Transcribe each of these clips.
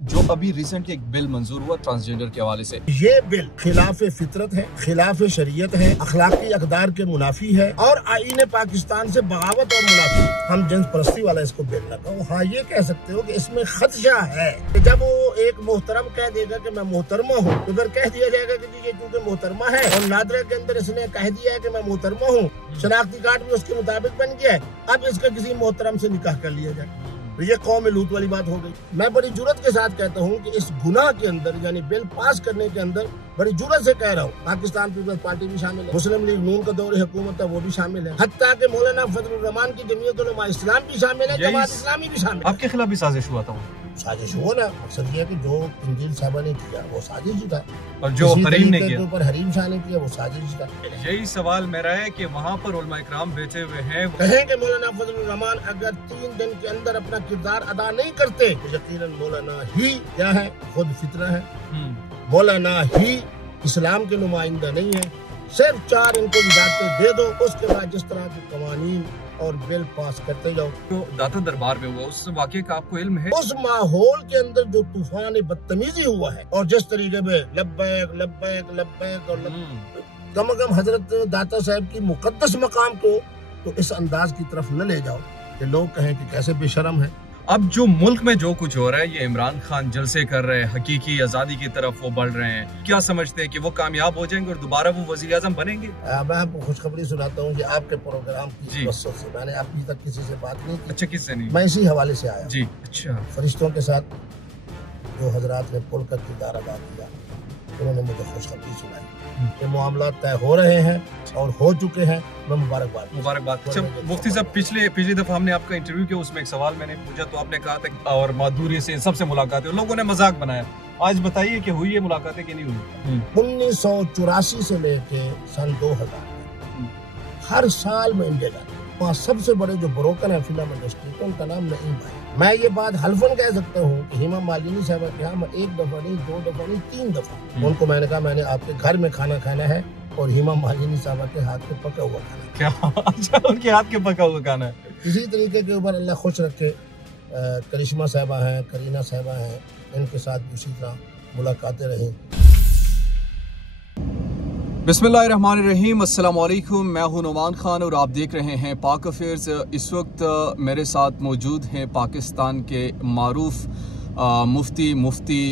जो अभी रिसेंटली एक बिल मंजूर हुआ ट्रांसजेंडर के हवाले से, ये बिल खिलाफ फितरत है, खिलाफ शरीयत है, अखलाकी अकदार के मुनाफी है और आईने पाकिस्तान से बगावत और मुनाफी। हम जिन्स परस्ती वाला इसको बिल ना कहो। हाँ, ये कह सकते हो कि इसमें खदशा है कि जब वो एक मोहतरम कह देगा कि मैं मोहतरमा हूँ, तो फिर कह दिया जाएगा कि ये चूंकि मोहतरमा है और नादरा के अंदर इसने कह दिया है कि मैं मोहतरमा हूँ, शनाख्ती कार्ड भी उसके मुताबिक बन गया है, अब इसका किसी मोहतरम से निकाह कर लिया जाए, तो ये कौम लूत वाली बात हो गई। मैं बड़ी जुर्रत के साथ कहता हूँ कि इस गुनाह के अंदर यानी बिल पास करने के अंदर बड़ी जुर्रत से कह रहा हूँ, पाकिस्तान पीपल्स पार्टी भी शामिल है, मुस्लिम लीग नून का दौर हुकूमत है वो भी शामिल है, हत्ता के मौलाना फजलुर रहमान की जमीयत उलमा इस्लाम भी शामिल है, जमात इस्लामी भी शामिल है। आपके खिलाफ भी साजिश हुआ था? साजिश हुआ ना, मकसद ये कि जो इंजील साहबा ने किया वो साजिश ही था, और जो हरीम ने किया, ऊपर हरीम शाह ने किया वो साजिश था। यही सवाल मेरा है कि वहाँ पर उलमा इकराम बैठे हुए हैं, कहें कि मौलाना फजलुर रहमान अगर 3 दिन के अंदर अपना किरदार अदा नहीं करते तो यकीनन मौलाना ही क्या है, खुद फितरा है, मौलाना ही इस्लाम के नुमाइंदा नहीं है। सिर्फ 4 इनको इजाजतें दे दो, उसके बाद जिस तरह के कवानीन और बिल पास करते जाओ। जो दाता दरबार में हुआ उस वाक़े का आपको इल्म है? उस माहौल के अंदर जो तूफान बदतमीजी हुआ है और जिस तरीके में लब्बैक लब्बैक लब्बैक और कम कम हजरत दाता साहब की मुकद्दस मकाम को तो इस अंदाज की तरफ न ले जाओ कि लोग कहें कि कैसे बेशरम है। अब जो मुल्क में जो कुछ हो रहा है, ये इमरान खान जलसे कर रहे हैं, हकीकी आजादी की तरफ वो बढ़ रहे हैं, क्या समझते हैं कि वो कामयाब हो जाएंगे और दोबारा वो वजीर आजम बनेंगे? मैं आपको खुशखबरी सुनाता हूँ कि आपके प्रोग्राम की वजह से मैंने अभी तक किसी से बात नहीं की। अच्छा, किससे नहीं? मैं इसी हवाले से आया जी। अच्छा, फरिश्तों के साथ जो हजरात ने पुल का किरदार अदा किया, उन्होंने मुझे खुशखबरी सुनाई कि मामला तय हो रहे हैं और हो चुके हैं। मैं मुबारकबाद। अच्छा मुफ्ती साहब, पिछली दफा हमने आपका इंटरव्यू किया, उसमें एक सवाल मैंने पूछा तो आपने कहा था और माधुरी से सबसे मुलाकातें, लोगों ने मजाक बनाया। आज बताइए कि हुई है मुलाकातें कि नहीं हुई? 1984 से लेके सन 2000 हर साल में इंडिया जाता हूँ। वहाँ सबसे बड़े जो ब्रोकर है फिल्म इंडस्ट्री के, उनका नाम नईम भाई। मैं ये बात हल्फन कह सकता हूँ कि हेमा मालिनी साहब के यहाँ मैं 1 दफा नहीं, 2 दफा नहीं, 3 दफा उनको मैंने कहा मैंने आपके घर में खाना खाना है और हेमा मालिनी साहब के हाथ के पका हुआ खाना। क्या? अच्छा, उनके हाथ के पका हुआ खाना है। इसी तरीके के ऊपर अल्लाह खुश रखे। करिश्मा साहबा हैं, करीना साहबा हैं, इनके साथ भी उसी तरह मुलाकातें रही। बिस्मिल्लाहिर्रहमानिर्रहीम, अस्सलाम वालेकुम। मैं हूं नुमान खान और आप देख रहे हैं पाक अफेयर्स। इस वक्त मेरे साथ मौजूद हैं पाकिस्तान के मारूफ मुफ्ती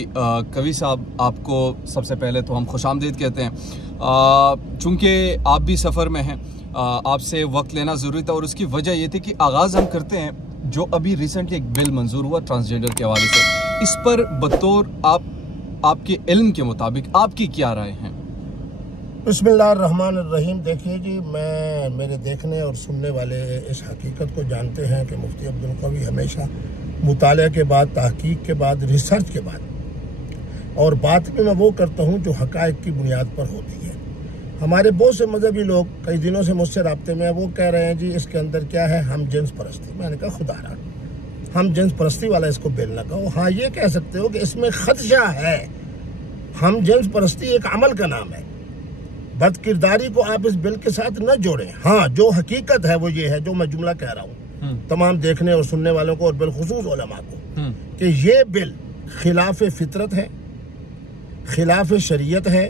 कवि साहब। आपको सबसे पहले तो हम खुशामदीद कहते हैं। चूँकि आप भी सफ़र में हैं, आपसे वक्त लेना ज़रूरी था और उसकी वजह ये थी कि आगाज़ हम करते हैं जो अभी रिसेंटली एक बिल मंजूर हुआ ट्रांसजेंडर के हवाले से। इस पर बतौर आपके इल्म के मुताबिक आपकी क्या राय है? बिस्मिल्लाहिर्रहमानिर्रहीम। देखिए जी, मेरे देखने और सुनने वाले इस हकीकत को जानते हैं कि मुफ्ती अब्दुल कवी हमेशा मुताले के बाद, तहकीक के बाद, रिसर्च के बाद और बात में मैं वो करता हूँ जो हकायक की बुनियाद पर होती है। हमारे बहुत से मजहबी लोग कई दिनों से मुझसे राब्ते में, वो कह रहे हैं जी इसके अंदर क्या है, हम जिन्स परस्ती। मैंने कहा खुदा रहा, हम जिन्स परस्ती वाला इसको बिल ना कहो। हाँ, ये कह सकते हो कि इसमें खदशा है। हम जिन्स परस्ती एक अमल का नाम है, बदकिरदारी को आप इस बिल के साथ न जोड़ें। हाँ, जो हकीकत है वो ये है, जो मैं जुमला कह रहा हूँ तमाम देखने और सुनने वालों को और बिलखुसूस उलमा को, कि ये बिल खिलाफ फितरत है, खिलाफ शरीयत है,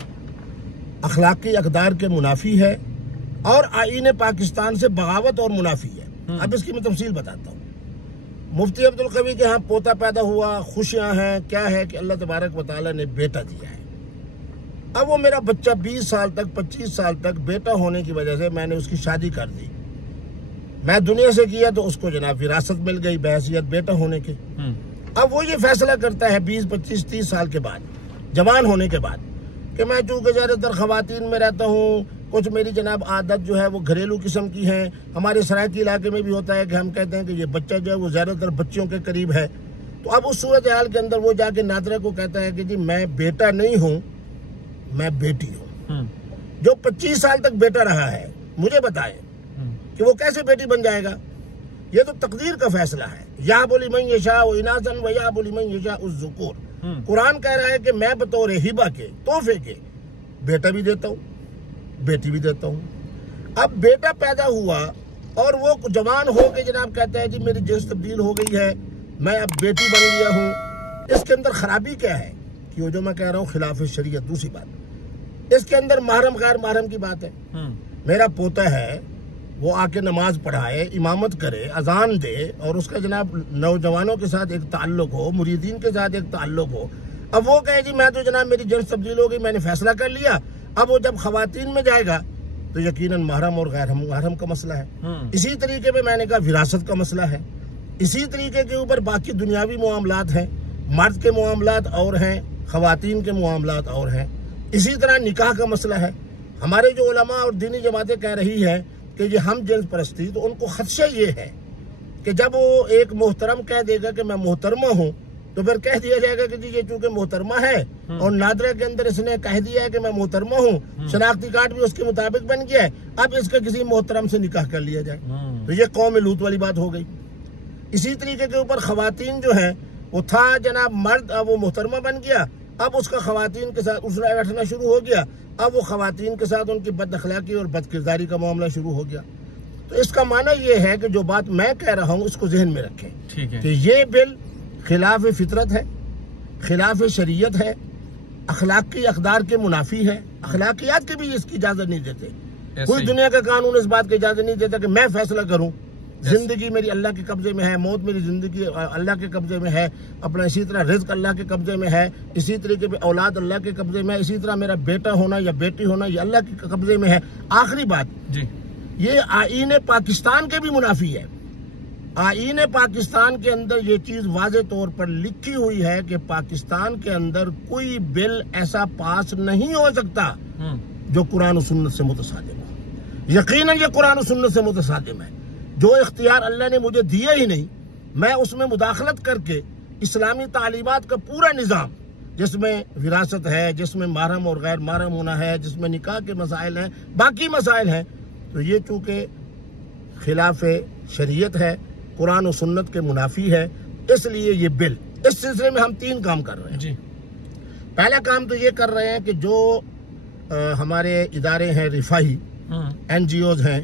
अखलाकी अकदार के मुनाफी है और आईने पाकिस्तान से बगावत और मुनाफी है। अब इसकी मैं तफसील बताता हूँ। मुफ्ती अब्दुल कवी के यहाँ पोता पैदा हुआ, खुशियां हैं, क्या है कि अल्लाह तबारक व तआला ने बेटा दिया है। अब वो मेरा बच्चा 20 साल तक, 25 साल तक बेटा होने की वजह से मैंने उसकी शादी कर दी। मैं दुनिया से किया तो उसको जनाब विरासत मिल गई बहैसियत बेटा होने के। अब वो ये फैसला करता है 20, 25, 30 साल के बाद, जवान होने के बाद, कि मैं चूँकि ज़्यादातर ख़वातीन में रहता हूँ, कुछ मेरी जनाब आदत जो है वो घरेलू किस्म की है। हमारे सरायकी इलाके में भी होता है कि हम कहते हैं कि ये बच्चा जो है वो ज़्यादातर बच्चियों के करीब है। तो अब उस सूरत हाल के अंदर वो जाके नादरा को कहता है कि जी मैं बेटा नहीं हूँ, मैं बेटी हूँ। जो 25 साल तक बेटा रहा है, मुझे बताए कि वो कैसे बेटी बन जाएगा? ये तो तकदीर का फैसला है। या बोली मैं यशा इनासन व या बोली मैं यशा उज़्ज़ुकूर। कुरान कह रहा है कि मैं बतौर हिबा के, तोहफे के, बेटा भी देता हूँ, बेटी भी देता हूँ। अब बेटा पैदा हुआ और वो जवान हो के जनाब कहता है जी मेरी जिन्स तब्दील हो गई है, मैं अब बेटी बन गया हूँ। इसके अंदर खराबी क्या है कि वो जो मैं कह रहा हूँ खिलाफ शरीयत। दूसरी बात, इसके अंदर महरम गैर महरम की बात है। मेरा पोता है, वो आके नमाज पढ़ाए, इमामत करे, अजान दे और उसका जनाब नौजवानों के साथ एक ताल्लुक हो, मुरीदीन के साथ एक ताल्लुक हो। अब वो कहे जी मैं तो जनाब मेरी जिन्स तब्दील हो गई, मैंने फैसला कर लिया। अब वो जब खवातीन में जाएगा तो यकीनन महरम और गैर महरम का मसला है। इसी तरीके पे मैंने कहा विरासत का मसला है। इसी तरीके के ऊपर बाकी दुनियावी मामलात हैं, मर्द के मामलात और हैं, खवातीन के मामलात और हैं। इसी तरह निकाह का मसला है। हमारे जो उलमा और दीनी जमातें कह रही है कि ये हम जिन्स परस्ती, तो उनको खदशा ये है कि जब वो एक मोहतरम कह देगा कि मैं मोहतरमा हूँ तो फिर कह दिया जाएगा कि जी ये चूंकि मोहतरमा है और नादरा के अंदर इसने कह दिया है कि मैं मोहतरमा हूँ, शनाख्ती कार्ड भी उसके मुताबिक बन गया है, अब इसका किसी मोहतरम से निकाह कर लिया जाए। तो ये कौम लूत वाली बात हो गई। इसी तरीके के ऊपर खवातीन जो है, वो था जनाब मर्द, अब वो मोहतरमा बन गया, अब उसका खवातीन के साथ उठना बैठना शुरू हो गया। अब वो खवातीन के साथ उनकी बद अखलाकी और बदकिरदारी का मामला शुरू हो गया। तो इसका माना ये है कि जो बात मैं कह रहा हूँ उसको जहन में रखें, ठीक है, कि ये बिल खिलाफ फितरत है, खिलाफ शरीयत है, अखलाकी अकदार के मुनाफी है। अखलाकियात के भी इसकी इजाजत नहीं देते। कोई दुनिया का कानून इस बात की इजाजत नहीं देता कि मैं फैसला करूं। जिंदगी मेरी अल्लाह के कब्जे में है, मौत मेरी जिंदगी अल्लाह के कब्जे में है, अपना इसी तरह रिज्क अल्लाह के कब्जे में है, इसी तरीके पे औलाद अल्लाह के कब्जे में है, इसी तरह मेरा बेटा होना या बेटी होना ये अल्लाह के कब्जे में है। आखिरी बात जी, ये आईन पाकिस्तान के भी मुनाफी है। आईन पाकिस्तान के अंदर ये चीज वाज़े तौर पर लिखी हुई है कि पाकिस्तान के अंदर कोई बिल ऐसा पास नहीं हो सकता जो कुरान और सुन्नत से मुतसादिम हो। यकीनन ये कुरान और सुन्नत से मुतसादिम है। जो इख्तियार अल्लाह ने मुझे दिए ही नहीं, मैं उसमें मुदाखलत करके इस्लामी तालीमात का पूरा निज़ाम, जिसमें विरासत है, जिसमें महरम और गैर महरम होना है, जिसमें निकाह के मसाइल हैं, बाकी मसाइल हैं, तो ये चूंकि खिलाफ शरीयत है, कुरान और सुन्नत के मुनाफी है, इसलिए ये बिल, इस सिलसिले में हम 3 काम कर रहे हैं जी। पहला काम तो ये कर रहे हैं कि जो हमारे इदारे हैं रिफाही, NGOs हैं,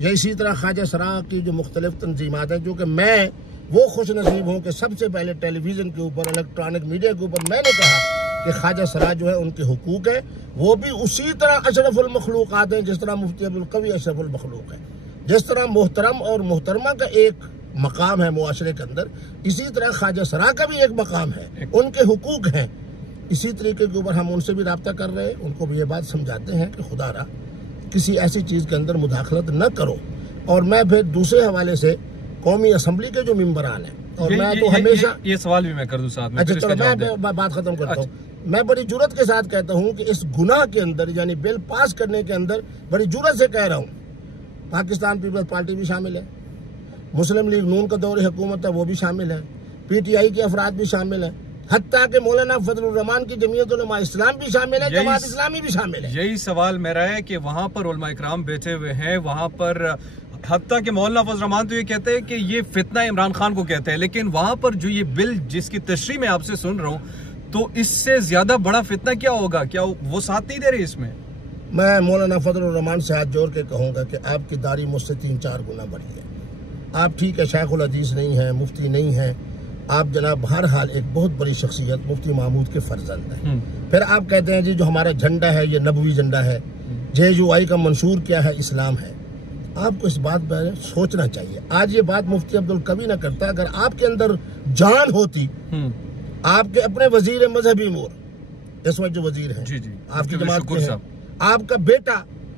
या इसी तरह ख्वाजा सरा की जो मुख्तलिफ तंजीमात हैं, जो कि मैं वो खुश नसीब हूँ कि सबसे पहले टेलीविजन के ऊपर, इलेक्ट्रॉनिक मीडिया के ऊपर मैंने कहा कि ख्वाजा सरा जो है उनके हुकूक है, वो भी उसी तरह अशरफुल मखलूक़ात हैं जिस तरह मुफ्ती अब्दुल कवी अशरफुल मखलूक है। जिस तरह मोहतरम और मोहतरमा का एक मकाम है मुआशरे के अंदर, इसी तरह ख्वाजा सरा का भी एक मकाम है, उनके हुकूक हैं। इसी तरीके के ऊपर हम उनसे भी रब्ता कर रहे हैं, उनको भी ये बात समझाते हैं कि खुदारा किसी ऐसी चीज के अंदर मुदाखलत न करो। और मैं फिर दूसरे हवाले से कौमी असम्बली के जो मेंबरान हैं, और मैं तो हमेशा ये सवाल भी मैं कर दूं साथ में। अच्छा चलो, मैं बात खत्म करता हूँ। मैं बड़ी जुर्रत के साथ कहता हूँ कि इस गुनाह के अंदर, यानी बिल पास करने के अंदर, बड़ी जुर्रत से कह रहा हूँ, पाकिस्तान पीपल्स पार्टी भी शामिल है, मुस्लिम लीग नून का दौर हुकूमत है वो भी शामिल है, PTI के अफराद भी शामिल है, हत्ता के मौलाना फजलुर रहमान की जमीयत उलमा इस्लाम भी शामिल है, जमात इस्लामी भी शामिल है। यही सवाल मेरा है कि वहाँ पर उलमा इकराम बैठे हुए हैं, वहाँ पर हत्ता के मौलाना फजलुर रहमान तो ये कहते हैं कि ये फितना इमरान खान को कहते हैं, लेकिन वहाँ पर जो ये बिल जिसकी तशरीह मैं आपसे सुन रहा हूँ, तो इससे ज्यादा बड़ा फितना क्या होगा? क्या वो साथ नहीं दे रहे इसमें? मैं मौलाना फजलुर रहमान से हाथ जोड़ के कहूँगा कि आपकी दाढ़ी मुझसे 3-4 गुना बड़ी है। आप ठीक है शेखुल हदीस नहीं है, मुफ्ती नहीं है, आप जनाब हर हाल एक बहुत बड़ी शख्सियत मुफ्ती महमूद के फर्जंद हैं। फिर आप कहते हैं जी जो हमारा झंडा है ये नबवी झंडा है, JUI का मंशूर क्या है? इस्लाम है। आपको इस बात पर सोचना चाहिए। आज ये बात मुफ्ती अब्दुल कवी ना करता, अगर आपके अंदर जान होती, आपके अपने वजीर मजहबी उमूर इस वक्त जो वजीर है आपकी जमात के हैं, आपका बेटा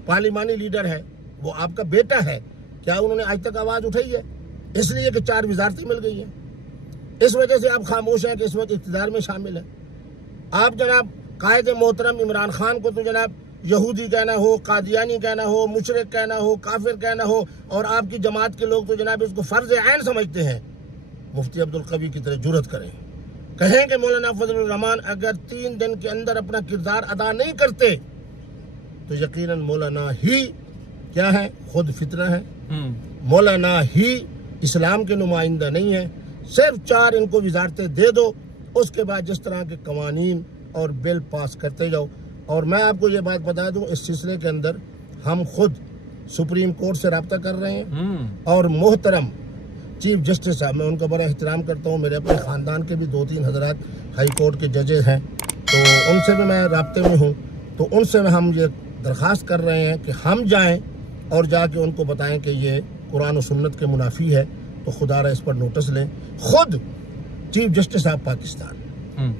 पार्लिमानी लीडर है, वो आपका बेटा है, क्या उन्होंने आज तक आवाज उठाई है? इसलिए कि 4 वजारतें मिल गई हैं, इस वजह से आप खामोश हैं कि इस वक्त इक़्तिदार में शामिल है। आप जनाब कायद मोहतरम इमरान खान को तो जनाब यहूदी कहना हो, कादियानी कहना हो, मुशरिक कहना हो, काफिर कहना हो, और आपकी जमात के लोग तो जनाब इसको फर्ज ऐन समझते हैं। मुफ्ती अब्दुल कवी की तरह जुर्रत करें, कहें कि मौलाना फजलुर रहमान अगर 3 दिन के अंदर अपना किरदार अदा नहीं करते तो यकीनन मौलाना ही क्या है? खुद फितना है। मौलाना ही इस्लाम के नुमाइंदा नहीं है। सिर्फ 4 इनको वजारतें दे दो, उसके बाद जिस तरह के कवानीन और बिल पास करते जाओ। और मैं आपको ये बात बता दूं, इस सिलसिले के अंदर हम खुद सुप्रीम कोर्ट से रब्ता कर रहे हैं, और मोहतरम चीफ जस्टिस साहब, मैं उनका बड़ा एहतराम करता हूँ। मेरे अपने ख़ानदान के भी 2-3 हज़रात हाई कोर्ट के जजेस हैं, तो उनसे भी मैं राब्ते में हूँ। तो उनसे हम ये दरख्वास्त कर रहे हैं कि हम जाएं और जाके उनको बताएं कि ये कुरान और सुन्नत के मुनाफी है, तो खुदारा इस पर नोटिस लें। खुद चीफ जस्टिस साहब पाकिस्तान,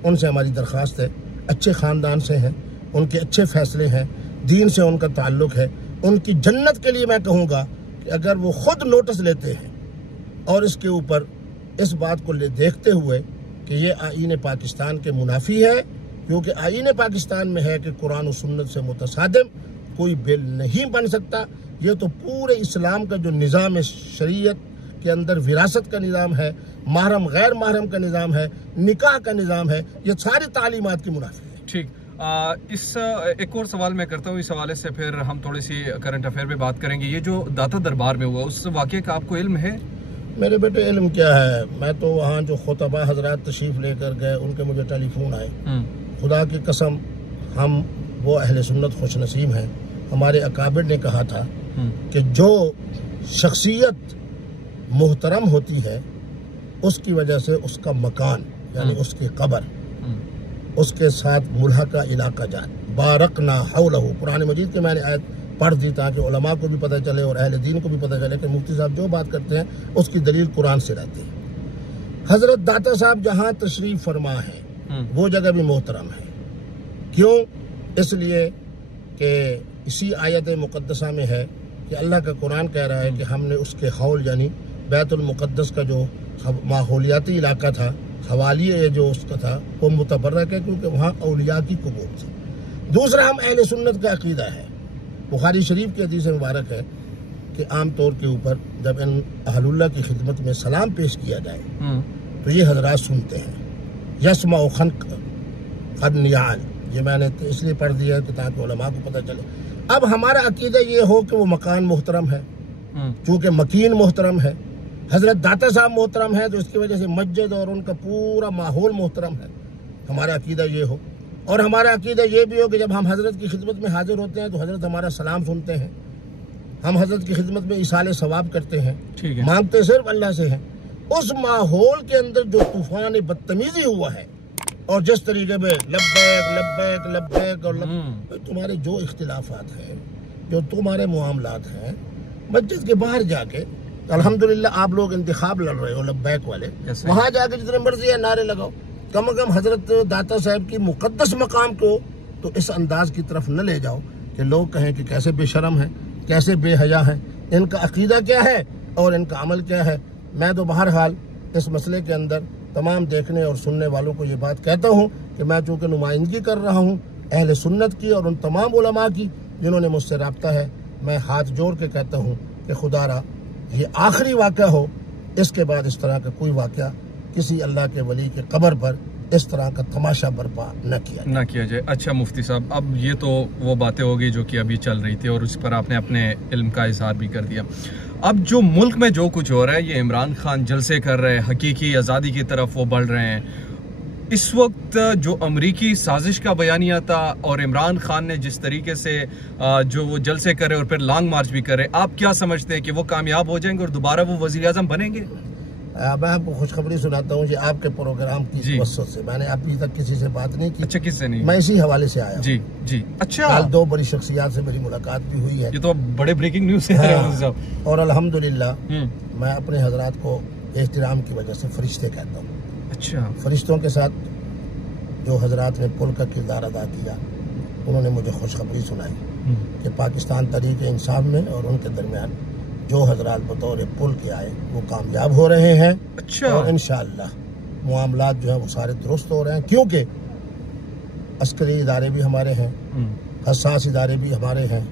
उनसे हमारी दरख्वास्त है। अच्छे ख़ानदान से हैं, उनके अच्छे फैसले हैं, दीन से उनका ताल्लुक़ है। उनकी जन्नत के लिए मैं कहूँगा कि अगर वो खुद नोटिस लेते हैं और इसके ऊपर इस बात को देखते हुए कि ये आईन पाकिस्तान के मुनाफी है, क्योंकि आईन पाकिस्तान में है कि कुरान और सुन्नत से मुतसादिम कोई बिल नहीं बन सकता। ये तो पूरे इस्लाम का जो निज़ाम है, शरीयत के अंदर विरासत का निज़ाम है, महरम गैर महरम का निज़ाम है, निकाह का निज़ाम है, ये सारी तालीमात की मुनाफी है। ठीक, इस एक और सवाल मैं करता हूँ, इस हवाले से फिर हम थोड़ी सी करंट अफेयर पे बात करेंगे। ये जो दाता दरबार में हुआ, उस वाक़े का आपको इल्म है? मेरे बेटे इल्म क्या है, मैं तो वहाँ जो खुतबा हजरात तशरीफ़ लेकर गए, उनके मुझे टेलीफोन आए। खुदा की कसम, हम वो अहले सुन्नत खुश नसीब हैं। हमारे अकाबिर ने कहा था कि जो शख्सियत मोहतरम होती है, उसकी वजह से उसका मकान यानी उसकी कब्र, उसके साथ मुल्हका इलाका जात बारकना हौलहु, कुरान मजीद के मैंने आयत पढ़ दी ताकि उलमा को भी पता चले और अहले दीन को भी पता चले कि मुफ्ती साहब जो बात करते हैं उसकी दलील कुरान से रहती है। हजरत दाता साहब जहाँ तशरीफ फरमा है वो जगह भी मोहतरम है। क्यों? इसलिए कि इसी आयत मुक़द्दसा में है कि अल्लाह का कुरान कह रहा है कि हमने उसके हौल यानी बैतुल मुक़द्दस का जो माहौलियाती इलाका था, हवाली जो उसका था, वो मुतबर्रक है क्योंकि वहाँ औलिया की कुबूर थी। दूसरा, हम अहले सुन्नत का अकीदा है, बुखारी शरीफ की हदीस मुबारक है कि आम तौर के ऊपर जब इन अहलुल्लाह की खिदमत में सलाम पेश किया जाए तो ये हजरात सुनते हैं, यसमा खद नियाल। ये मैंने तो इसलिए पढ़ दिया कि ताकि उलमा को पता चले। अब हमारा अकीदा ये हो कि वो मकान मोहतरम है, चूँकि मकीन मोहतरम है, हजरत दाता साहब मोहतरम है, तो इसकी वजह से मस्जिद और उनका पूरा माहौल मोहतरम है। हमारा अकीदा ये हो, और हमारा अकीदा ये भी हो कि जब हम हजरत की खिदमत में हाजिर होते हैं तो हजरत हमारा सलाम सुनते हैं। हम हजरत की खिदमत में इसाले सवाब करते हैं, मांगते सिर्फ अल्लाह से हैं। उस माहौल के अंदर जो तूफान बदतमीजी हुआ है और जिस तरीके में लब्बैक लब्बैक लब्बैक और तुम्हारे जो इख्तिलाफात हैं, जो तुम्हारे मामलात हैं, मस्जिद के बाहर जाके अल्हम्दुलिल्लाह आप लोग इंतखाब लड़ रहे हो लब्बैक वाले, वहाँ जाके जितने मर्जी है नारे लगाओ। कम से कम हजरत दाता साहब की मुकद्दस मकाम को तो इस अंदाज की तरफ न ले जाओ कि लोग कहें कि कैसे बेशरम है, कैसे बेहया है, इनका अकीदा क्या है और इनका अमल क्या है। मैं तो बहरहाल इस मसले के अंदर तमाम देखने और सुनने वालों को ये बात कहता हूँ कि मैं चूँकि नुमाइंदगी कर रहा हूँ अहले सुन्नत की और उन तमाम उलमा की जिन्होंने मुझसे रब्ता है, मैं हाथ जोड़ के कहता हूँ कि खुदारा ये आखिरी वाक़या हो, इसके बाद इस तरह का कोई वाक़या किसी अल्लाह के वली के कब्र पर इस तरह का तमाशा बर्पा न किया जाए। अच्छा मुफ्ती साहब, अब ये तो वो बातें हो गई जो कि अभी चल रही थी और उस पर आपने अपने इल्म का इजहार भी कर दिया। अब जो मुल्क में जो कुछ हो रहा है, ये इमरान खान जलसे कर रहे हैं, हकीकी आज़ादी की तरफ वो बढ़ रहे हैं। इस वक्त जो अमरीकी साजिश का बयानिया था और इमरान खान ने जिस तरीके से जो वो जलसे करे और फिर लॉन्ग मार्च भी करे, आप क्या समझते हैं कि वो कामयाब हो जाएंगे और दोबारा वो वज़ीर आज़म बनेंगे? मैं आपको खुशखबरी सुनाता हूँ, आपके प्रोग्राम की वसत से मैंने अभी तक किसी से बात नहीं की। अच्छा, किससे नहीं? मैं इसी हवाले से आया। जी जी। अच्छा, कल 2 बड़ी शख्सियात से मेरी मुलाकात भी हुई है। ये तो बड़े ब्रेकिंग न्यूज़ है। और अल्हम्दुलिल्लाह मैं अपने हजरात को एहतराम की वजह से फरिश्ते कहता हूँ। अच्छा, फरिश्तों के साथ जो हजरात ने पुल का किरदार अदा किया, उन्होंने मुझे खुशखबरी सुनाई कि पाकिस्तान तहरीक इंसाफ में और उनके दरमियान जो हजरात बतौर पुल के आए वो कामयाब हो रहे हैं। अच्छा। और इंशाअल्लाह मामलात जो है वो सारे दुरुस्त हो रहे हैं, क्योंकि अस्करी इदारे भी हमारे हैं, हसास इदारे भी हमारे हैं,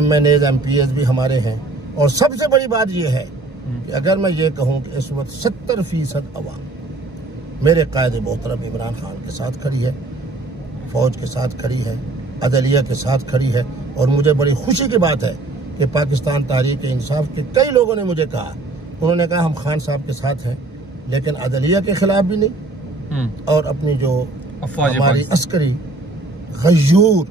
MNAs MPs भी हमारे हैं। और सबसे बड़ी बात यह है कि अगर मैं ये कहूँ कि इस वक्त 70% अवाम मेरे कायद मोहतरम इमरान खान के साथ खड़ी है, फौज के साथ खड़ी है, अदलिया के साथ खड़ी है। और मुझे बड़ी खुशी की बात है कि पाकिस्तान तहरीक इंसाफ के कई लोगों ने मुझे कहा, उन्होंने कहा हम खान साहब के साथ हैं लेकिन अदलिया के खिलाफ भी नहीं और अपनी जो हमारी अस्करी गयूर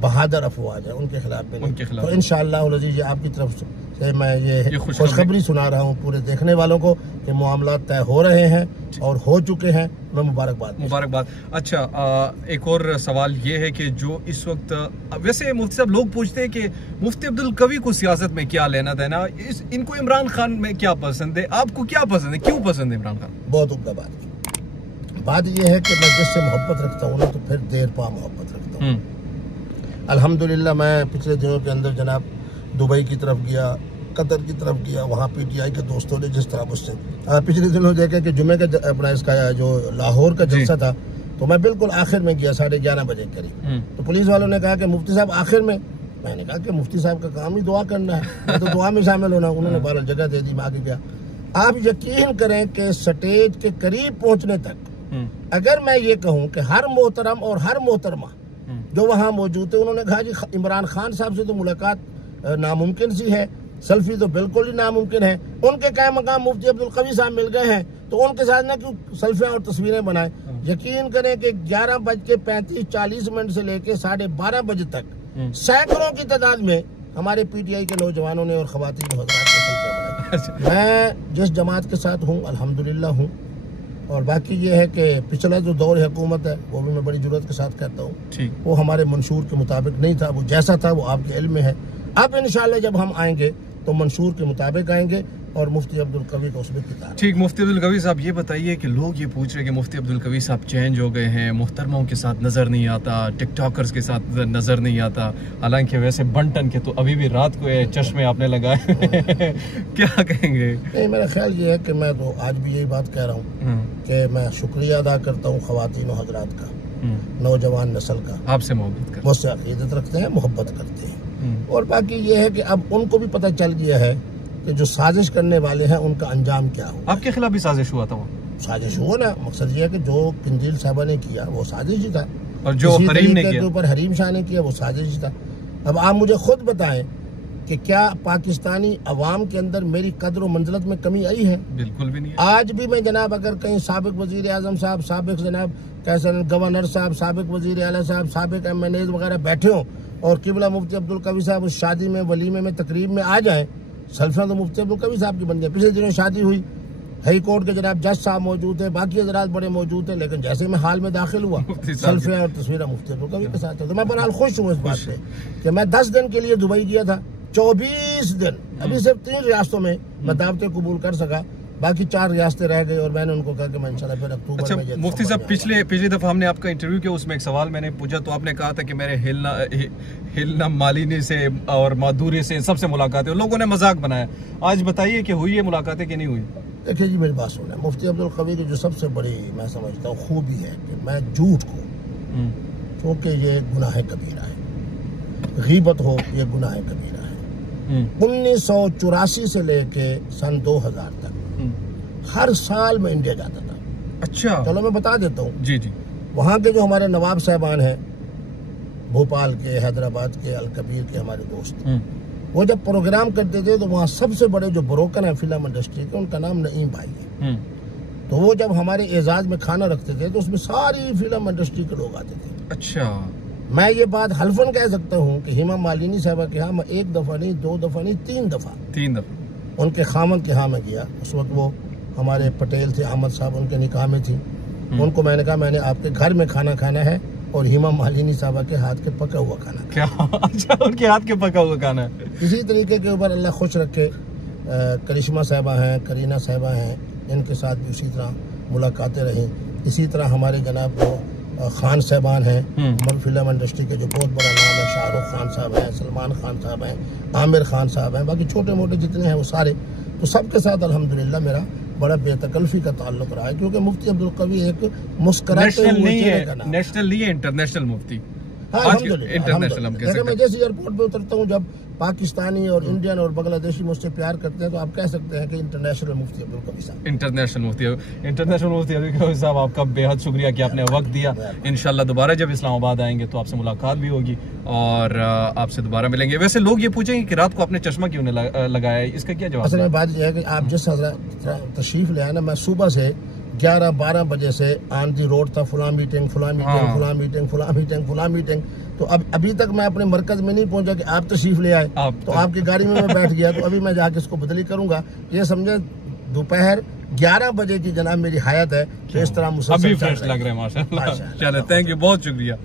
बहादुर अफवाज है उनके खिलाफ भी नहीं। तो इंशाअल्लाह अज़ीज़ आपकी तरफ से से मैं ये खुशखबरी सुना रहा हूँ पूरे देखने वालों को कि मामला तय हो रहे हैं और हो चुके हैं। मैं मुबारकबाद। अच्छा, एक और सवाल ये है कि जो इस वक्त वैसे मुफ्ती साहब लोग पूछते हैं कि मुफ्ती अब्दुल कवी को सियासत में क्या लेना देना, इनको इमरान खान में क्या पसंद है, आपको क्या पसंद है, क्यों पसंद है इमरान खान? बहुत उम्दा बात यह है कि मैं जिससे मोहब्बत रखता हूँ ना तो फिर देर पा मोहब्बत रखता हूँ। अल्हम्दुलिल्लाह मैं पिछले दिनों के अंदर जनाब दुबई की तरफ गया, कतर की तरफ गया, वहाँ पीटीआई के दोस्तों ने जिस तरह मुझसे पिछले दिनों देखे कि जुमे का अपना इसका जो लाहौर का जलसा था तो मैं बिल्कुल आखिर में गया 11:30 बजे करीब। तो पुलिस वालों ने कहा कि मुफ्ती साहब आखिर में, मैंने कहा कि मुफ्ती साहब का काम ही दुआ करना है, मैं तो दुआ में शामिल होना। उन्होंने 12 जगह दे दी, मैं आगे गया। आप यकीन करें कि स्टेज के करीब पहुंचने तक अगर मैं ये कहूं कि हर मोहतरम और हर मोहतरमा जो वहां मौजूद थे उन्होंने कहा जी इमरान खान साहब से तो मुलाकात नामुमकिन सी है, सेल्फी तो बिल्कुल ही नामुमकिन है। उनके क्या मकाम मुफ्ती अब्दुल कवी साहब मिल गए हैं तो उनके साथ ना क्यों सेल्फियां और तस्वीरें बनाएं। यकीन करें कि 11:35-40 से लेके 12:30 बजे तक सैकड़ों की तादाद में हमारे पीटीआई के नौजवानों ने और खवातीन मैं जिस जमात के साथ हूँ अल्हम्दुलिल्लाह हूँ। और बाकी ये है कि पिछला जो दौर हुकूमत है वो भी मैं बड़ी जुर्रत के साथ कहता हूँ, वो हमारे मंशूर के मुताबिक नहीं था। वो जैसा था वो आपके इल्म में है। अब इंशाल्लाह जब हम आएंगे तो मंशूर के मुताबिक आएंगे और मुफ्ती अब्दुल कवी को उसमें किताब। ठीक, मुफ्ती अब्दुल कवी साहब ये बताइए कि लोग ये पूछ रहे हैं कि मुफ्ती अब्दुल कवी साहब चेंज हो गए हैं, मुहतरमाओं के साथ नज़र नहीं आता, टिकटॉकर्स के साथ नज़र नहीं आता, हालांकि वैसे बंटन के तो अभी भी रात को चश्मे आपने लगाए क्या कहेंगे? नहीं, मेरा ख्याल ये है कि मैं तो आज भी यही बात कह रहा हूँ कि मैं शुक्रिया अदा करता हूँ खवातीन और हजरात का, नौजवान नस्ल का, आपसे मोहब्बत करते, मुझसे अकीदत रखते हैं, मोहब्बत करते हैं। और बाकी ये है कि अब उनको भी पता चल गया है कि जो साजिश करने वाले हैं उनका अंजाम क्या हो। आपके खिलाफ भी साजिश हुआ था? वो साजिश हुआ ना, मकसद ये है कि जो किंजील साहबा ने किया वो साजिश ही था, और जो हरीम ने किया, के ऊपर हरीम शाह ने किया वो साजिश ही था। अब आप मुझे खुद बताएं कि क्या पाकिस्तानी अवाम के अंदर मेरी कदर और मंजिलत में कमी आई है? बिल्कुल भी नहीं है। आज भी मैं जनाब अगर कहीं साबिक वजीर आजम साहब, साबिक जनाब कैसे गवर्नर साहब, साबिक वजीर आला साहब, साबिक MNAs वगैरह बैठे हों और किबला मुफ्ती अब्दुल कवी साहब उस शादी में, वलीमे में, तकरीब में आ जाएं, सल्फियां तो मुफ्ती अब्दुल कवी साहब की बन जाए। पिछले दिनों शादी हुई, हाई कोर्ट के जनाब जज साहब मौजूद थे, बाकी हजरात बड़े मौजूद थे, लेकिन जैसे मैं हाल में दाखिल हुआ सल्फियां और तस्वीरें मुफ्ती अब्दुल कवी के साथ। तो मैं बहरहाल खुश हूँ इस बात से कि मैं 10 दिन के लिए दुबई गया था, 24 दिन अभी सिर्फ 3 रियासतों में मैं दावतें कबूल कर सका, बाकी 4 रियासतें रह गई और मैंने उनको कहा कि मैं इंशाल्लाह फिर अक्टूबर में। मुफ्ती साहब पिछली दफा हमने आपका इंटरव्यू किया, उसमें एक सवाल मैंने पूछा तो आपने कहा था कि मेरे हिलना मालिनी से और माधुरी से सबसे मुलाकातें, लोगों ने मजाक बनाया। आज बताइए कि हुई है मुलाकातें कि नहीं हुई? देखिए जी, मेरी बात सुने, मुफ्ती अब्दुल कवी की जो सबसे बड़ी मैं समझता हूँ खूबी है कि मैं झूठ को, क्योंकि ये गुनाह कबीरा है, गीबत हो ये गुनाह कबीरा है। 1984 से लेके सन 2000 तक हर साल मैं इंडिया जाता था। अच्छा, चलो मैं बता देता हूँ। जी जी। वहाँ के जो हमारे नवाब साहबान हैं, भोपाल के, हैदराबाद के, अलकबीर के हमारे दोस्त, वो जब प्रोग्राम करते थे तो वहाँ सबसे बड़े जो ब्रोकर हैं फिल्म इंडस्ट्री के, उनका नाम नईम भाई है। तो वो जब हमारे एजाज में खाना रखते थे तो उसमें सारी फिल्म इंडस्ट्री के लोग आते थे। अच्छा, मैं ये बात हल्फन कह सकता हूँ कि हेमा मालिनी साहबा के यहाँ मैं 1 दफा नहीं, 2 दफा नहीं, 3 दफा उनके खामद के यहाँ में गया। उस वक्त वो हमारे पटेल थे, अहमद साहब उनके निकाह में थी। उनको मैंने कहा मैंने आपके घर में खाना खाना है और हेमा मालिनी साहबा के हाथ के पका हुआ खाना। क्या? अच्छा, उनके हाथ के पका हुआ खाना है। इसी तरीके के ऊपर अल्लाह खुश रखे करिश्मा साहबा हैं, करीना साहबा हैं, इनके साथ भी उसी तरह मुलाकातें रहीं। इसी तरह हमारे जनाब को खान साहबान हैं, फिल्म इंडस्ट्री के जो बहुत बड़ा नाम है, शाहरुख खान साहब हैं, सलमान खान साहब हैं, आमिर खान साहब हैं, बाकी छोटे मोटे जितने हैं वो सारे, तो सबके साथ अल्हम्दुलिल्लाह मेरा बड़ा बेतकल्फी का ताल्लुक रहा है, क्योंकि मुफ्ती अब्दुल कवी एक मुस्कुराते हुए चेहरे का नाम, नेशनल नहीं है, इंटरनेशनल मुफ्ती। इंटरनेशनल मैं जैसे एयरपोर्ट पे उतरता हूँ, जब पाकिस्तानी और इंडियन और बांग्लादेशी मुझसे प्यार करते हैं तो आप कह सकते हैं कि इंटरनेशनल मुफ्ती अब्दुल कवी साहब। इंटरनेशनल मुफ्ती अब्दुल कवी साहब, आपका बेहद शुक्रिया कि आपने वक्त दिया। इंशाल्लाह दोबारा जब इस्लामाबाद आएंगे तो आपसे मुलाकात भी होगी और आपसे दोबारा मिलेंगे। वैसे लोग ये पूछेंगे कि रात को आपने चश्मा क्यों लगाया है, इसका क्या जवाब? असल में बात यह है कि आप जिस तशरीफ ले आए ना, मैं सुबह से 11-12 बजे से ऑन दी रोड था, फुला मीटिंग फुला मीटिंग हाँ। फुला मीटिंग फुला मीटिंग फुला मीटिंग। तो अब अभी तक मैं अपने मरकज में नहीं पहुंचा कि आप तशरीफ ले आए, तो आपकी गाड़ी में मैं बैठ गया। तो अभी मैं जाके इसको बदली करूंगा। ये समझे दोपहर 11 बजे की जनाब मेरी हयात है। तो इस तरह मुसलसल अभी फ्रेश लग रहे हैं माशाल्लाह। चलो थैंक यू, बहुत शुक्रिया।